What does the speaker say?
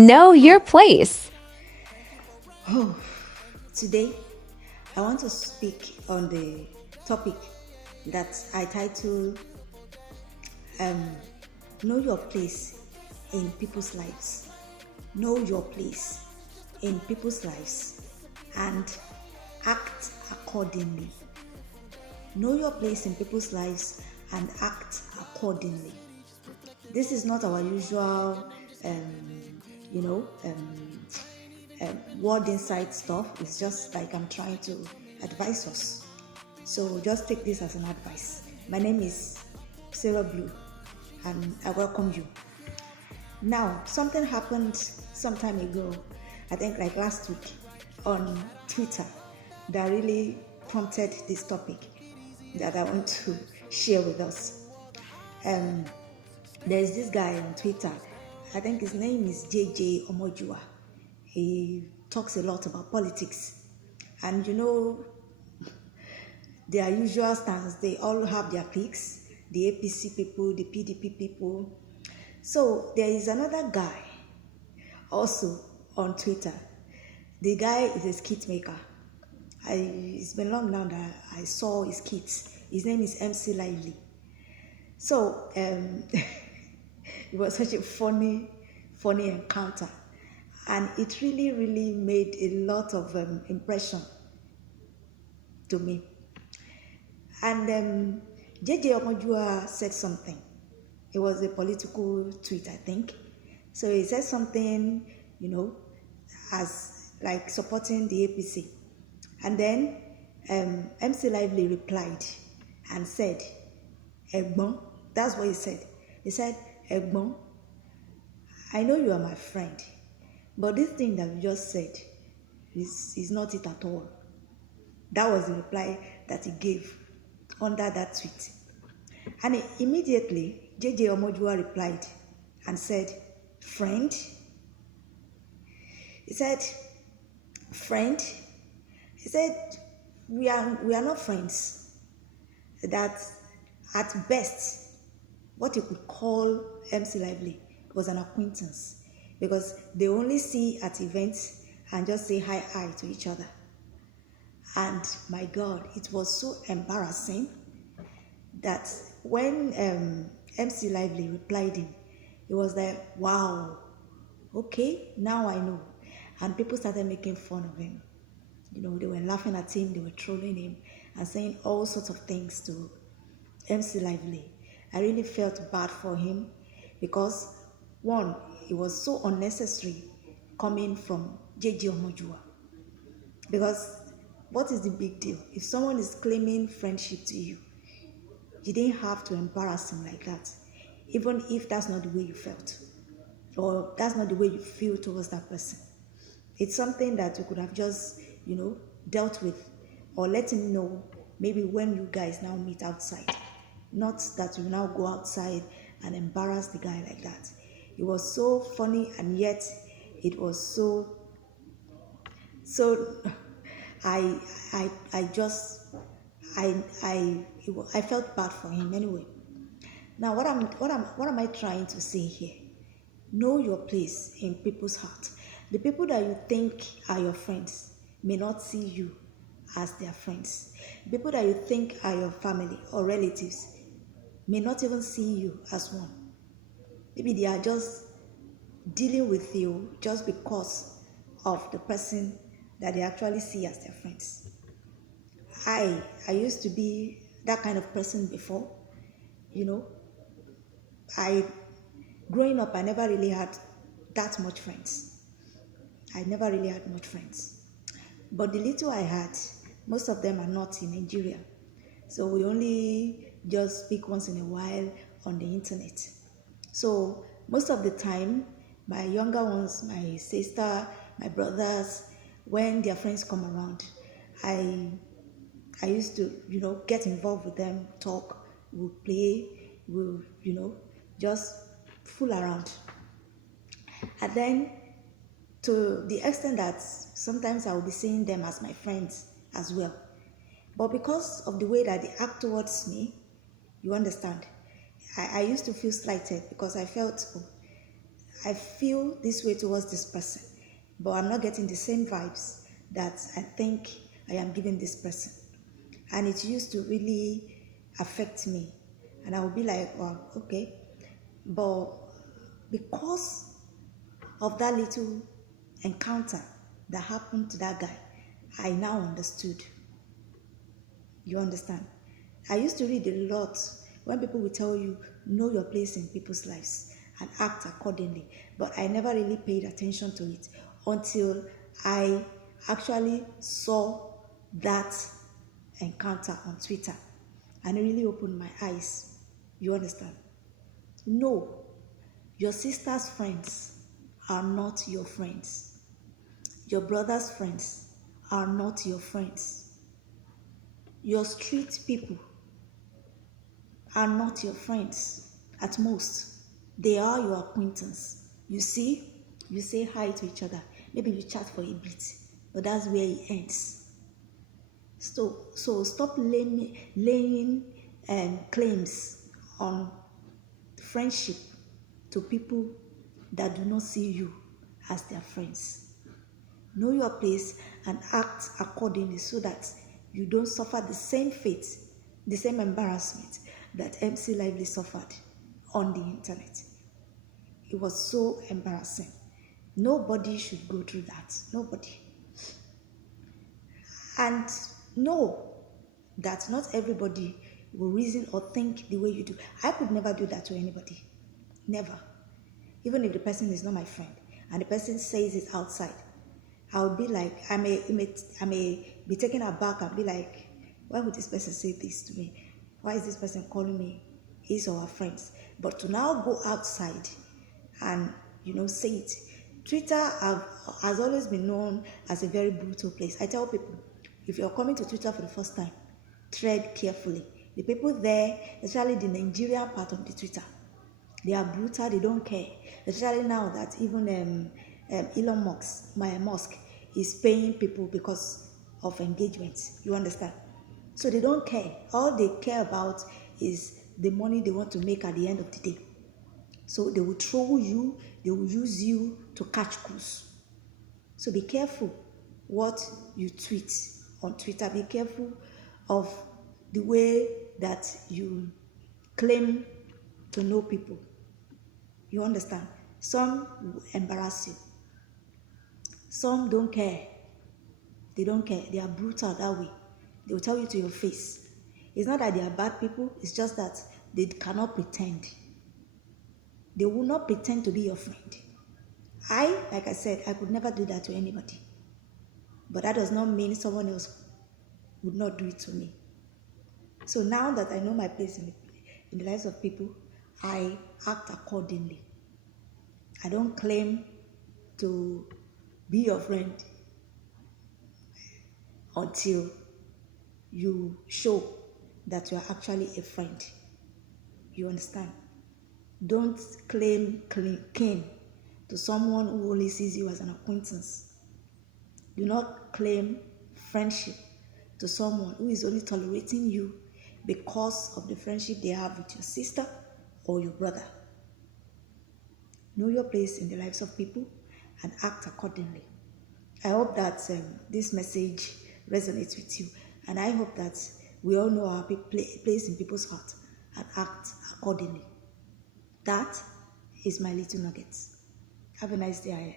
Know your place. Oh, today I want to speak on the topic that I title Know Your Place in People's Lives. Know your place in people's lives and act accordingly. Know your place in people's lives and act accordingly. This is not our usual, you know, word inside stuff. It's just like I'm trying to advise us. So just take this as an advice. My name is Sarah Blue and I welcome you. Now, something happened some time ago, I think like last week, on Twitter that really prompted this topic that I want to share with us. Um, there's this guy on Twitter, I think his name is JJ Omojua. He talks a lot about politics. And their usual stance, they all have their cliques, the APC people, the PDP people. So there is another guy also on Twitter. The guy is a skit maker. It's been long now that I saw his skits. His name is MC Lively. So it was such a funny encounter, and it really made a lot of impression to me. And JJ Omojua said something. It was a political tweet, I think. So he said something, as like supporting the APC. And then MC Lively replied and said, Egbon, that's what he said. He said, Egbon, I know you are my friend, but this thing that you just said is not it at all. That was the reply that he gave under that tweet. And immediately, JJ Omojua replied and said, Friend? He said, Friend? He said, we are not friends. That at best, what you could call MC Lively was an acquaintance because they only see at events and just say hi to each other. And my God, it was so embarrassing that when MC Lively replied him, it was like, wow, okay, now I know. And people started making fun of him. They were laughing at him, they were trolling him, and saying all sorts of things to MC Lively. I really felt bad for him because, one, it was so unnecessary coming from JJ Omojua. Because what is the big deal? If someone is claiming friendship to you, you didn't have to embarrass him like that, even if that's not the way you felt or that's not the way you feel towards that person. It's something that you could have just, dealt with or let him know maybe when you guys now meet outside. Not that you now go outside and embarrass the guy like that. It was so funny and yet it was so I I just I felt bad for him anyway. Now what am I trying to say here? Know your place in people's heart. The people that you think are your friends may not see you as their friends. People that you think are your family or relatives may not even see you as one. Maybe they are just dealing with you just because of the person that they actually see as their friends. I used to be that kind of person before. You know, I growing up I never really had that much friends. I never really had much friends. But the little I had, most of them are not in Nigeria. So we only just speak once in a while on the internet. So most of the time, my younger ones, my sister, my brothers, when their friends come around, I I used to, get involved with them, talk, we'll play, we'll, just fool around. And then to the extent that sometimes I will be seeing them as my friends as well. But because of the way that they act towards me, you understand, I used to feel slighted because I felt, oh, I feel this way towards this person, but I'm not getting the same vibes that I think I am giving this person. And it used to really affect me. And I would be like, well, okay. But because of that little encounter that happened to that guy, I now understood. You understand? I used to read a lot when people will tell you, know your place in people's lives and act accordingly. But I never really paid attention to it until I actually saw that encounter on Twitter. And it really opened my eyes. You understand? No, your sister's friends are not your friends. Your brother's friends are not your friends. Your street people are not your friends. At most, they are your acquaintance. You see, you say hi to each other. Maybe you chat for a bit, but that's where it ends. So stop laying claims on friendship to people that do not see you as their friends. Know your place and act accordingly so that you don't suffer the same fate, the same embarrassment that MC Lively suffered on the internet. It was so embarrassing. Nobody should go through that. Nobody. And know that not everybody will reason or think the way you do. I could never do that to anybody. Never. Even if the person is not my friend and the person says it outside, I'll be like, I may be taken aback and be like, why would this person say this to me? Why is this person calling me his or her friends? But to now go outside and, say it. Twitter has always been known as a very brutal place. I tell people, if you're coming to Twitter for the first time, tread carefully. The people there, especially the Nigerian part of the Twitter, they are brutal, they don't care. Especially now that even Elon Musk is paying people because of engagement. You understand? So they don't care. All they care about is the money they want to make at the end of the day. So they will troll you, they will use you to catch crews. So be careful what you tweet on Twitter. Be careful of the way that you claim to know people. You understand? Some will embarrass you. Some don't care. They don't care. They are brutal that way. They will tell you to your face. It's not that they are bad people. It's just that they cannot pretend. They will not pretend to be your friend. Like I said, I could never do that to anybody. But that does not mean someone else would not do it to me. So now that I know my place in the lives of people, I act accordingly. I don't claim to be your friend until you show that you are actually a friend. You understand? Don't claim kin to someone who only sees you as an acquaintance. Do not claim friendship to someone who is only tolerating you because of the friendship they have with your sister or your brother. Know your place in the lives of people and act accordingly. I hope that this message resonates with you, and I hope that we all know our place in people's hearts and act accordingly. That is my little nuggets. Have a nice day ahead.